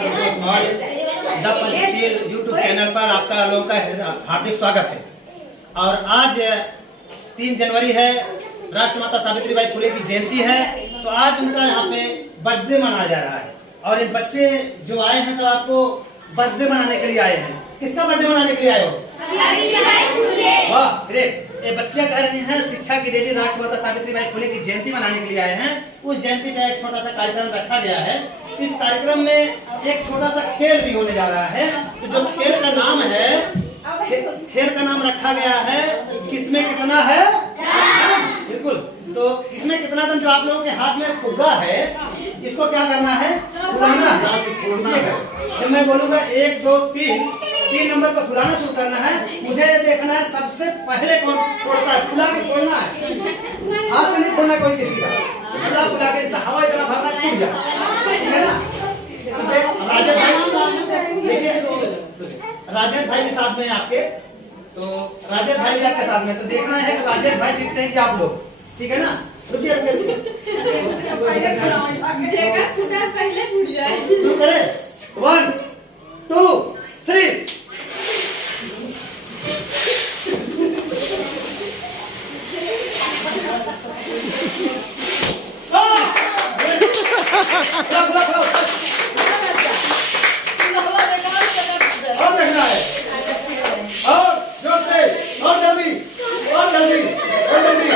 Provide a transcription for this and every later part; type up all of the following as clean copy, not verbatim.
Santosh Maurya the Panchsheel YouTube channel पर आपका लोगों का हार्दिक स्वागत है। और आज 3 जनवरी है, राष्ट्रमाता सावित्रीबाई फुले की जयंती है। तो आज उनका यहाँ पे बर्थडे मनाया जा रहा है और इन बच्चे जो आए हैं सब आपको बर्थडे मनाने के लिए आए हैं। किसका बर्थडे मनाने के लिए आए हो? वाह ग्रेट। ये बच्चियां कह रही हैं शिक्षा की देवी राष्ट्रमाता सावित्रीबाई फुले की जयंती मनाने के लिए आए हैं। उस जयंती का एक छोटा सा कार्यक्रम रखा गया है। इस कार्यक्रम में एक छोटा सा खेल भी होने जा रहा है। तो जो खेल का नाम है, खेल का नाम रखा गया है किसमें कितना है। बिल्कुल। तो इसमें कितना दम जो आप लोगों के हाथ में फुग्गा है, इसको क्या करना है? फुलाना है। जब मैं बोलूंगा 1 2 3 नंबर पर फुलाना शुरू करना है। मुझे देखना है सबसे पहले कौन फोड़ता है। फुला के फोड़ना है, हाथ से नहीं फोड़ना कोई किसी का। फुला के इसमें हवा इतना भरना टूट जाए, ठीक है ना? तो राजेश भाई देखिए, राजेश भाई भी साथ में है आपके। तो राजेश भाई भी आपके साथ में। तो देखना है कि राजेश भाई जीतते हैं कि आप लोग, ठीक है ना? रुकिए रुकिए पहले फूट जाए तो करे 1 2 3। और देखना है, और जोर से, और जल्दी, और जल्दी, और जल्दी,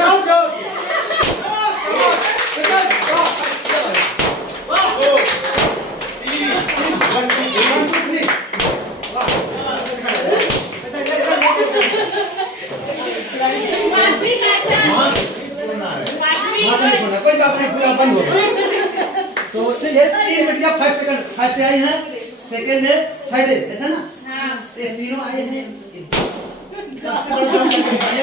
और जोर। कोई बात नहीं, पूरा बंद हो गया। तो ये 3 बेटियां फर्स्ट आई हैं, सेकंड है, थर्ड है, ऐसा ना? ये तीनों आए हैं। सबसे बड़ा काम करके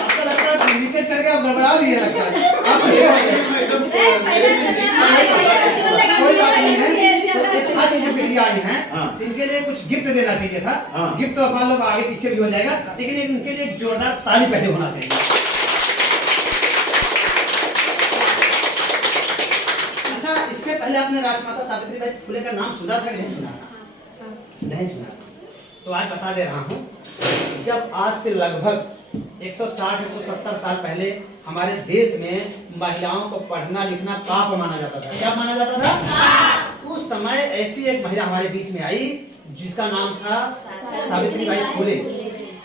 आपको लगता है लीकेज करके आप गड़बड़ा दिए लगता है आप। कोई बात नहीं है। तो 5 जो बेटियां आई हैं, इनके लिए कुछ गिफ्ट देना चाहिए था। गिफ्ट तो मान लो आगे पीछे भी हो जाएगा, लेकिन इनके लिए जोरदार ताली पहले होना चाहिए। इससे पहले आपने राष्ट्रमाता सावित्रीबाई फुले का नाम सुना था कि नहीं सुना था? नहीं सुना था। तो आज बता दे रहा हूँ। जब आज से लगभग 160-170 साल पहले हमारे देश में महिलाओं को पढ़ना लिखना पाप माना जाता था। क्या माना जाता था? उस समय ऐसी एक महिला हमारे बीच में आई जिसका नाम था सावित्रीबाई फुले।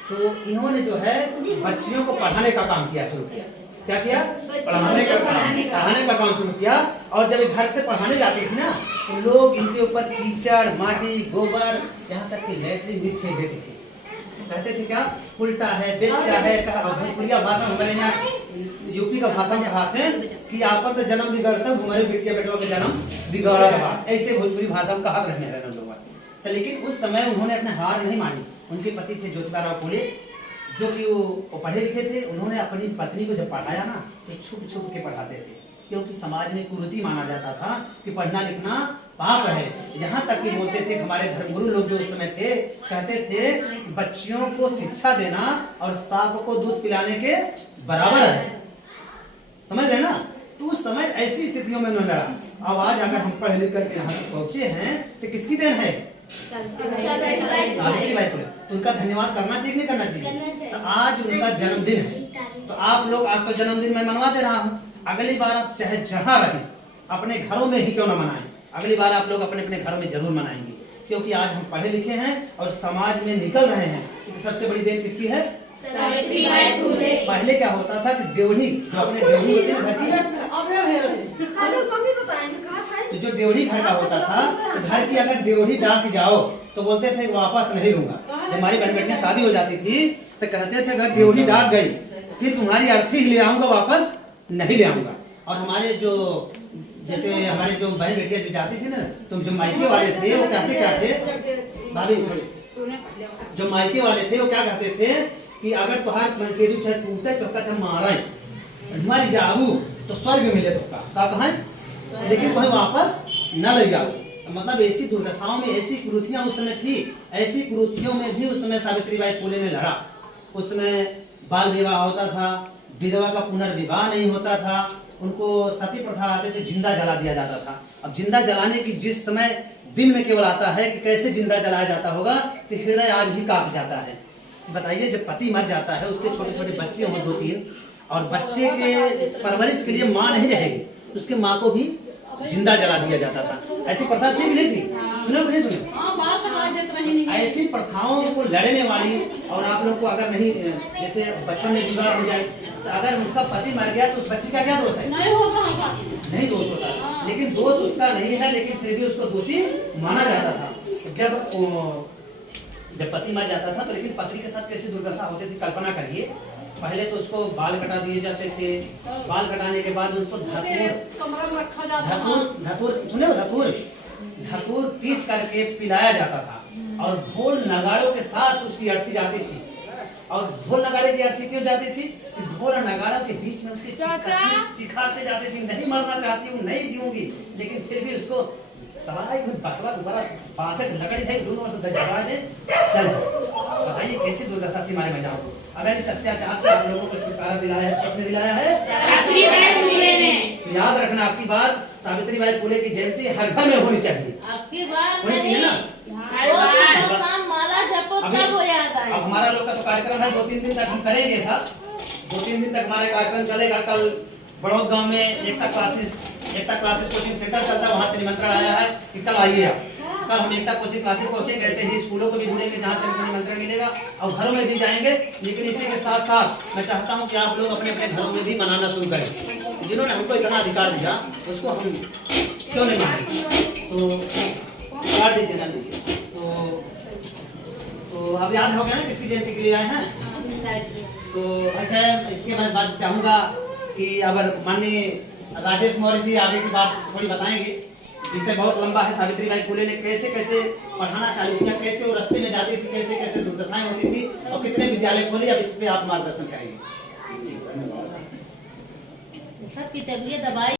तो इन्होंने जो है बच्चियों को पढ़ाने का काम किया, शुरू किया। क्या किया? पढ़ाने का काम शुरू किया। और जब घर से पढ़ाने जाती थी ना, तो लोग इनके ऊपर कीचड़, माटी, गोबर, यहाँ तक कि लैट्रिन भी फेंक देते थे। कहते थे क्या? उल्टा है, बेस्या है। भोजपुरिया भाषा हमारे यहाँ यूपी का भाषा में कहते हैं कि आपका तो जन्म बिगड़ता, हमारे बेटिया बेटवा का जन्म बिगड़ा रहा। ऐसे भोजपुरी भाषा में कहते रहे हैं लोग। लेकिन उस समय उन्होंने अपने हार नहीं मानी। उनके पति थे ज्योतिबा फुले, जो कि वो पढ़े लिखे थे। उन्होंने अपनी पत्नी को जब पढ़ाया ना, तो छुप छुप के पढ़ाते थे, क्योंकि समाज में कुरीति माना जाता था कि पढ़ना लिखना पाप है। यहाँ तक कि बोलते थे, हमारे धर्मगुरु लोग जो उस समय थे, कहते थे बच्चियों को शिक्षा देना और सांप को दूध पिलाने के बराबर है। समझ रहे ना? तो उस समय ऐसी स्थितियों में उन्होंने लड़ा। अब आज अगर हम पढ़ लिख करके यहाँ तक पहुंचे हैं तो किसकी देन है? सावित्रीबाई फुले। तो उनका धन्यवाद करना चाहिए नहीं करना चाहिए? तो आज उनका जन्मदिन है। तो आप लोग, आपका जन्मदिन मैं मनवा दे रहा हूँ। अगली बार आप चाहे जहाँ रहें, अपने घरों में ही क्यों न मनाएं, अगली बार आप लोग अपने अपने घरों में जरूर मनाएंगे। क्योंकि आज हम पढ़े लिखे हैं और समाज में निकल रहे हैं। तो सबसे बड़ी देन किसकी है? सावित्रीबाई फुले। पहले क्या होता था कि ड्योढ़ी, जो अपने ड्योढ़ी होती है तो जो ड्योढ़ी घर का होता था, तो घर की अगर ड्योढ़ी डाक जाओ तो बोलते थे वापस नहीं लूंगा। जब हमारी बहन बेटियां शादी हो जाती थी तो कहते थे अगर ड्योढ़ी डाक गई फिर तुम्हारी अर्थी ले आऊंगा, वापस नहीं ले आऊंगा। और हमारे जो जैसे हमारे जो बहन बेटियां भी जाती थी ना, तो जो मायके वाले थे वो कहते क्या थे भाभी, जो मायके वाले थे वो क्या कहते थे कि अगर तुम्हारे मनसेरू चाहे टूटे चौका चाहे मारा मर जाऊ तो स्वर्ग मिले तुमका का कहा, लेकिन तुम्हें वापस न ले जाओ। मतलब ऐसी दुर्दशाओं में ऐसी कुरीतियां उस समय थी। ऐसी कुरीतियों में भी उस समय सावित्रीबाई फुले ने लड़ा। उस समय बाल विवाह होता था, विधवा का पुनर्विवाह नहीं होता था, उनको सती प्रथा आते थे, जिंदा जला दिया जाता था। अब जिंदा जलाने की जिस समय दिन में केवल आता है कि कैसे जिंदा जलाया जाता होगा, तो हृदय आज भी कांप जाता है। बताइए, जब पति मर जाता है, उसके छोटे छोटे बच्चे हों 2-3, और बच्चे के परवरिश के लिए माँ नहीं रहेगी, तो उसके माँ को भी जिंदा जला दिया जाता था। ऐसी प्रथा थी कि नहीं थी? सुनो कि नहीं सुनो? ऐसी प्रथाओं को लड़ने वाली, और आप लोग को अगर नहीं, जैसे बचपन में विवाह हो जाए, तो अगर उसका पति मर गया तो उस बच्ची का क्या दोष है? नहीं दोष होता, लेकिन दोष उसका नहीं है, लेकिन फिर भी उसको दोषी माना जाता था। जब पति मर जाता था तो लेकिन पत्नी के साथ कैसी दुर्दशा होती थी, कल्पना करिए। पहले तो उसको बाल कटा दिए जाते थे, बाल कटाने के बाद उसको धतूर पीस करके पिलाया जाता था, और ढोल नगाड़ों के साथ उसकी अर्थी जाती थी। और ढोल नगाड़े की अर्थी क्यों जाती थी? ढोल और नगाड़ों के बीच में उसकी चिखाते जाते थे, नहीं मरना चाहती हूँ, नहीं जीऊंगी, लेकिन फिर भी उसको तबाही बसवा दोबारा बांसे लकड़ी है, दोनों से दबाए दे चल। बताइए कैसी दुर्दशा थी हमारे महिलाओं को। अगर इस अत्याचार से आप लोगों को छुटकारा दिलाया है, किसने दिलाया है? सावित्रीबाई फुले ने। तो याद रखना, आपकी बात सावित्रीबाई फुले की जयंती हर घर में होनी चाहिए। आपकी बात होनी चाहिए ना? माला जपो तब हो जाता है। अब हमारा लोग का तो कार्यक्रम है, 2-3 दिन तक हम करेंगे साहब, 2-3 दिन तक हमारे कार्यक्रम चलेगा। कल बड़ौद गांव में एकता क्लासेस कोचिंग सेंटर चलता है, वहाँ से निमंत्रण आया है कि कल आइए आप। कल हम एकता कोचिंग क्लासेस पहुंचेंगे, ऐसे ही स्कूलों को भी ढूंढेंगे जहाँ से हमको निमंत्रण मिलेगा, और घरों में भी जाएंगे। लेकिन इसी के साथ साथ मैं चाहता हूँ कि आप लोग अपने अपने घरों में भी मनाना शुरू करें। जिन्होंने हमको इतना अधिकार दिया उसको हम क्यों नहीं मानेंगे? तो काट दीजिए ना, दीजिए। तो अब याद हो गया ना किसकी जयंती के लिए आए हैं? तो अच्छा, इसके बाद चाहूँगा कि अगर माननीय राजेश मौर्य जी आगे की बात थोड़ी बताएंगे। इससे बहुत लंबा है, सावित्रीबाई फुले ने कैसे कैसे पढ़ाना चालू किया, कैसे वो रास्ते में जाती थी, कैसे कैसे दुर्दशाएं होती थी, और कितने विद्यालय खोले, अब इस पे आप मार्गदर्शन करेंगे। सबकी तबीयत दबाई